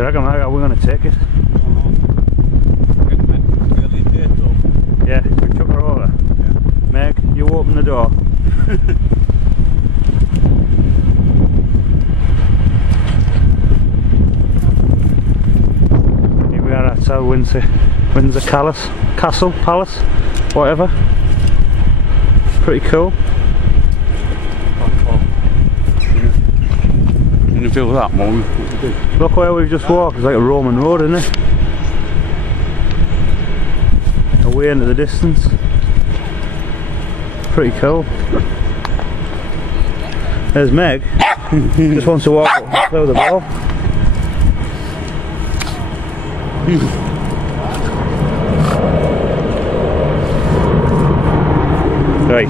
you reckon, Mike? Are we going to take it? Yeah, we took her over. Yeah. Meg, you open the door. Here we are outside Windsor Castle, Palace, whatever. Pretty cool. In the middle of that one. Look where we've just walked, it's like a Roman road, isn't it? Away into the distance. Pretty cool. There's Meg. Just wants to walk through the ball. Right.